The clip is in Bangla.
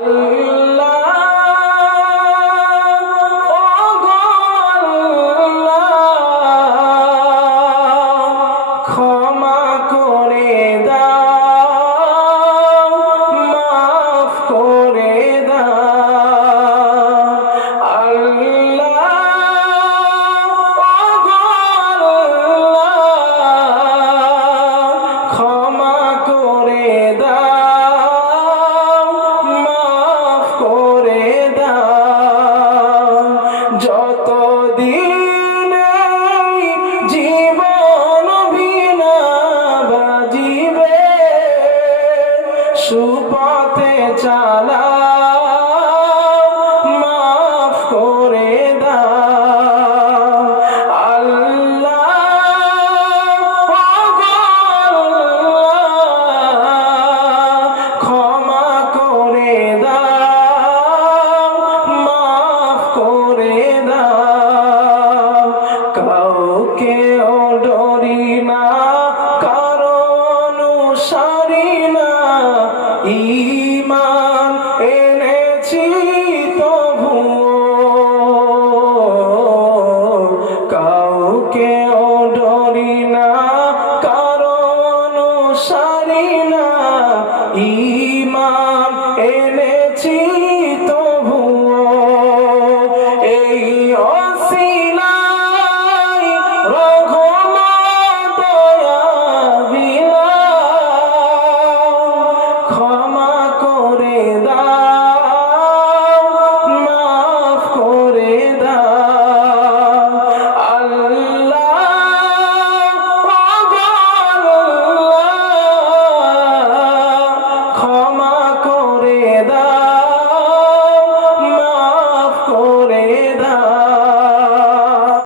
ক্ষমা পথে চালা মাফ করে আল্লাহ ক্ষমা করে মাফ করে না ইমান এনেছি তবু এই অসিলাই রঘমা দয়া বিলা